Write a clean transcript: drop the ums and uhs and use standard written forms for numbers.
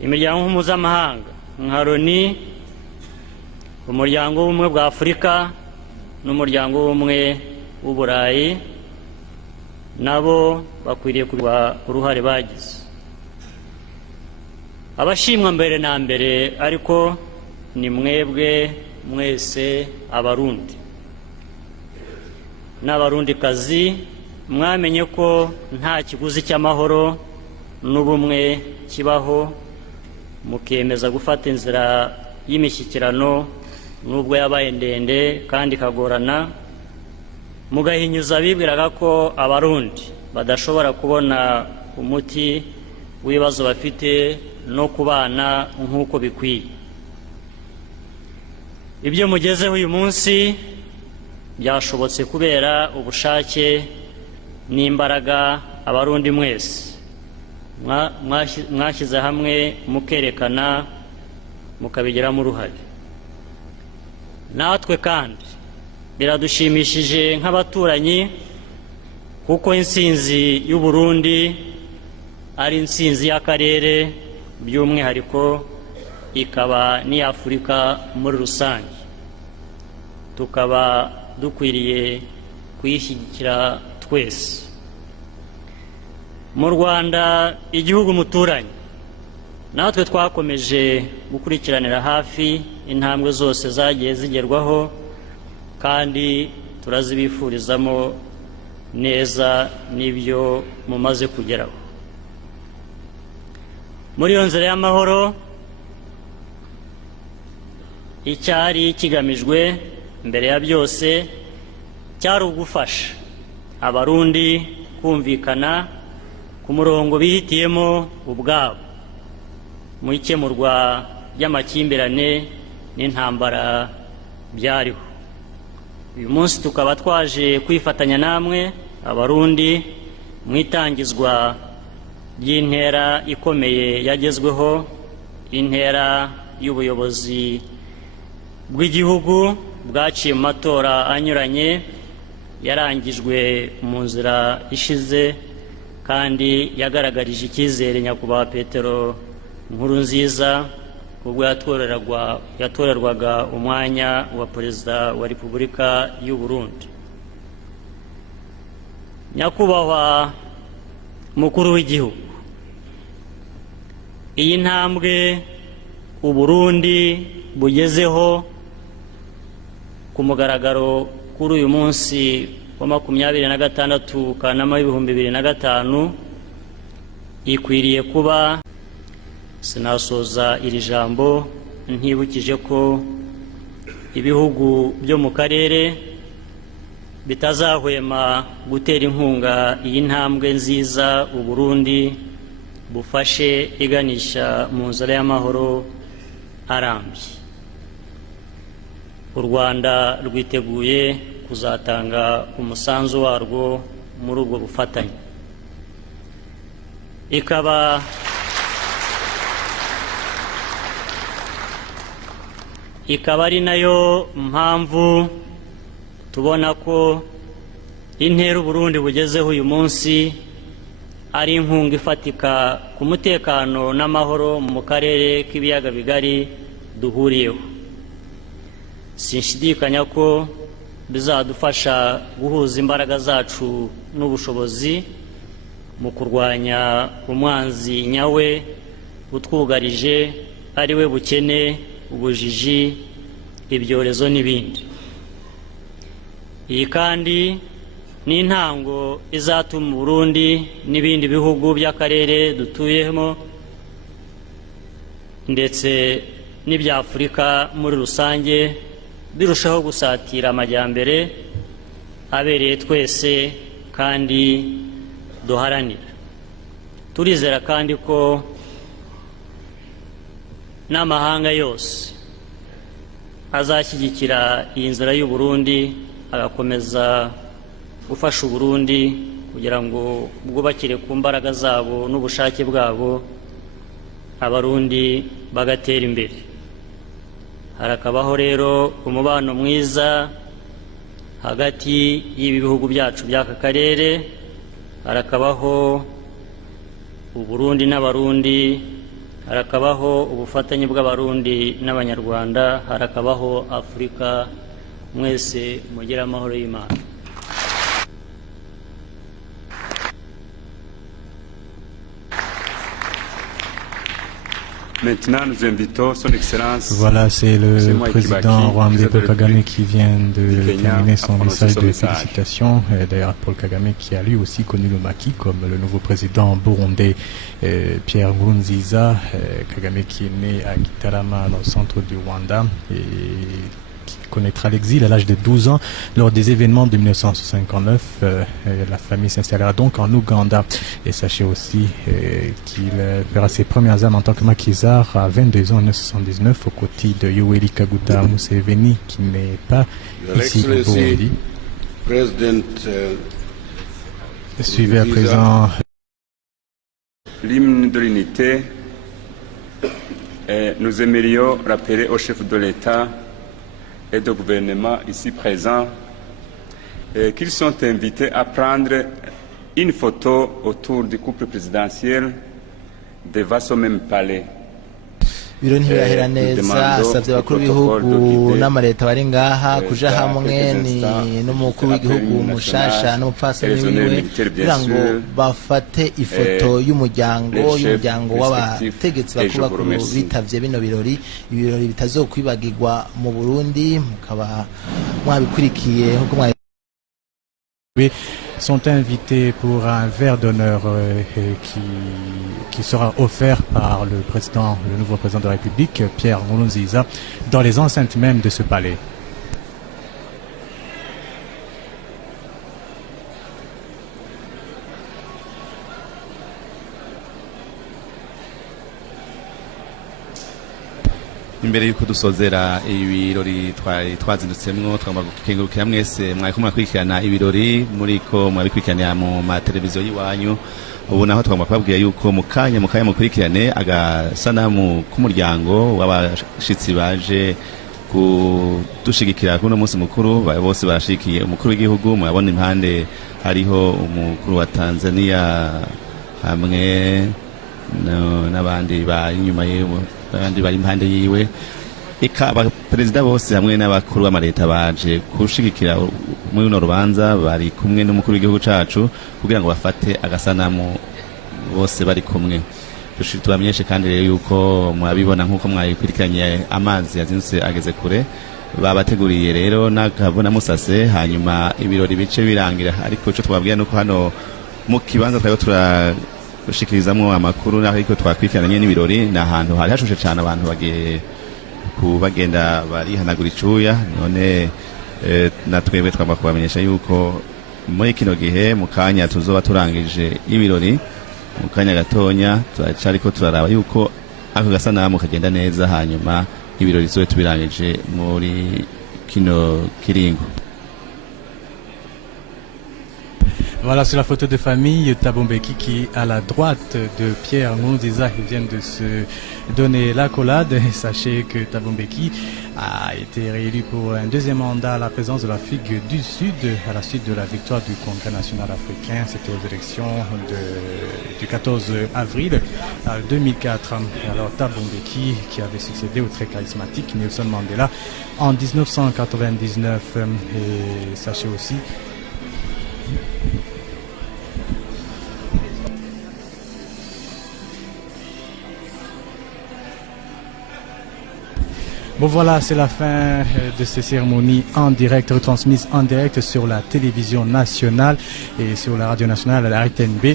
imiryango mpuzamahanga nka Loni, umuryango w'ubumwe bwa Afurika n'umuryango w'ubumwe w'Uburayi nabo bakwiriye kuba uruhare bagize. Abashimwa mbere na mbere ariko ni mwebwe mwese Abarundi n'Abarundikazi, mwamenye ko nta kiguzi cy'amahoro n'ubumwe kibaho, mukemeza gufata inzira y'imishyikirano nubwo yabaye ndende kandi ikagorana, mugahinyuza abibwiraga ko Abarundi badashobora kubona umuti w'ibibazo bafite no kubana nk'uko bikwiye. Ibyo mugezeho uyu munsi byashobotse kubera ubushake n'imbaraga Abarundi mwese mwashyize hamwe mukerekana mukabigiramo uruhare. Natwe kandi biradushimishije nk'abaturanyi kuko intsinzi y'u Burundi ari intsinzi y'akarere by'umwihariko ikaba n'iy'Afurika muri rusange, tukaba dukwiriye kuyishyigikira twese. Mu Rwanda, igihugu muturanye, natwe twakomeje gukurikiranira hafi intambwe zose zagiye zigerwaho kandi turazibifurizamo neza n'ibyo mumaze kugeraho. Muri iyo nzira y'amahoro, icyari kigamijwe mbere ya byose cyari ugufasha Abarundi kumvikana ku murongo bihitiyemo ubwabo mu ikemurwa ry'amakimbirane n'intambara byariho. Uyu munsi tukaba twaje kwifatanya namwe Abarundi mu itangizwa ry'intera ikomeye yagezweho, intera y'ubuyobozi bw'igihugu bwaciye mu matora anyuranye yarangijwe mu nzira ishize kandi yagaragarije icyizere nyakubahwa Petero Nkurunziza ubwo yatorerwaga umwanya wa Perezida wa Repubulika y'u Burundi. Nyakubahwa Mukuru w'Igihugu, iyi ntambwe u Burundi bugezeho ku mugaragaro kuri uyu munsi wa 26 Kanama 2005 ikwiriye kuba, sinasoza iri jambo ntibukije ko ibihugu byo mu karere bitazahwema gutera inkunga iyi ntambwe nziza u Burundi bufashe iganisha mu nzira y'amahoro arambye. U Rwanda rwiteguye kuzatanga umusanzu warwo muri ubwo bufatanye. Ikaba ari nayo mpamvu tubona ko intera Burundi bugezeho uyu munsi ari inkunga ifatika ku mutekano n'amahoro mu karere k'ibiyaga bigari duhuriyeho. Sinshidikanya ko bizadufasha guhuza imbaraga zacu n'ubushobozi mu kurwanya umwanzi nyawe utwugarije, ari we bukene, ubujiji, ibyorezo n'ibindi. Iyi kandi ni intango izatuma Burundi n'ibindi bihugu by'akarere dutuyemo ndetse n'ibya Afurika muri rusange birushaho gusatira amajyambere abereye twese kandi duharanira. Turizera kandi ko n'amahanga yose azashyigikira iyi nzira y'u Burundi, agakomeza gufasha u Burundi kugira ngo bwubakire ku mbaraga zabo n'ubushake bwabo, Abarundi bagatera imbere. Harakabaho rero umubano mwiza hagati y'ibi bihugu byacu by'aka karere, harakabaho u Burundi n'Abarundi harakabaho ubufatanye bw'abarundi n'abanyarwanda, harakabaho Afurika. Mwese mugire amahoro y'Imana. Voilà, c'est le président rwandais Paul Kagame qui vient de terminer son message de félicitations. D'ailleurs, Paul Kagame qui a lui aussi connu le maquis comme le nouveau président burundais Pierre Nkurunziza. Kagame qui est né à Gitarama dans le centre du Rwanda et qui connaîtra l'exil à l'âge de 12 ans lors des événements de 1959. La famille s'installera donc en Ouganda. Et sachez aussi qu'il fera ses premières armes en tant que maquisard à 22 ans en 1979 aux côtés de Yoweri Kaguta Museveni qui n'est pas ici au Burundi. Suivez à présent l'hymne de l'unité. Nous aimerions rappeler au chef de l'État et de gouvernement ici présents qu'ils sont invités à prendre une photo autour du couple présidentiel devant ce même palais. Biro ntibirahera neza, asabye abakuru b'ibihugu n'amaleta bari ngaha kuja hamwe n'umukuru w'igihugu mushasha n'umupfasoni wiwe kugira ngo bafate ifoto y'umuryango w'abategetsi bakuru bitavye bino birori bitazokwibagirwa mu Burundi. Mukaba mwabikurikiye nkuko sont invités pour un verre d'honneur qui sera offert par le nouveau président de la République, Pierre Nkurunziza, dans les enceintes même de ce palais. Imbere yuko dusozera ibirori twazindutsemwo twagomba gukengurukira mwese mwariko murakurikirana ibirori muriko murabikurikirana mu mateleviziyo y'iwanyu. Ubu naho twagomba kubabwira yuko mu kanya mukurikirane agasanamu k'umuryango w'abashitsi baje kudushigikira kuri uno munsi mukuru. Bose barashigikiye umukuru w'igihugu, murabona impande hariho umukuru wa Tanzania hamwe n'abandi bari inyuma yewe, abandi bari impande yiwe, eka abaperezida bose hamwe n'abakuru b'amaleta baje kushigikira muri runo rubanza, bari kumwe n'umukuru w'igihugu cacu kugira ngo bafate agasanamu bose bari kumwe. Tubamenyeshe kandi rero yuko mwabibona nk'uko mwayikurikiranye amazi yazindutse ageze kure, babateguriye rero n'akabona musase, hanyuma ibirori bice birangira. Ariko ico twabwira nuko hano mu kibanza twari gushikirizamwo amakuru ariko twakwikiranye n'ibirori na ahantu hari hashushe cyane, abantu bagenda barihanagura icuya. None natwebwe twagomba kubamenyesha yuko muri kino gihe mu kanya tuzoba turangije ibirori, mu kanya gatonya turacariko turaraba yuko ako gasanamu kagenda neza, hanyuma ibirori tuzobe tubirangije muri kino kiringo. Voilà, c'est la photo de famille Thabo Mbeki qui est à la droite de Pierre Nkurunziza. Ils viennent de se donner l'accolade. Sachez que Thabo Mbeki a été réélu pour un deuxième mandat à la présidence de l'Afrique du Sud à la suite de la victoire du Congrès national africain. C'était aux élections du 14 avril 2004. Alors Thabo Mbeki qui avait succédé au très charismatique Nelson Mandela en 1999. Et sachez aussi bon voilà, c'est la fin de ces cérémonies en direct, retransmises en direct sur la télévision nationale et sur la radio nationale, la RTNB.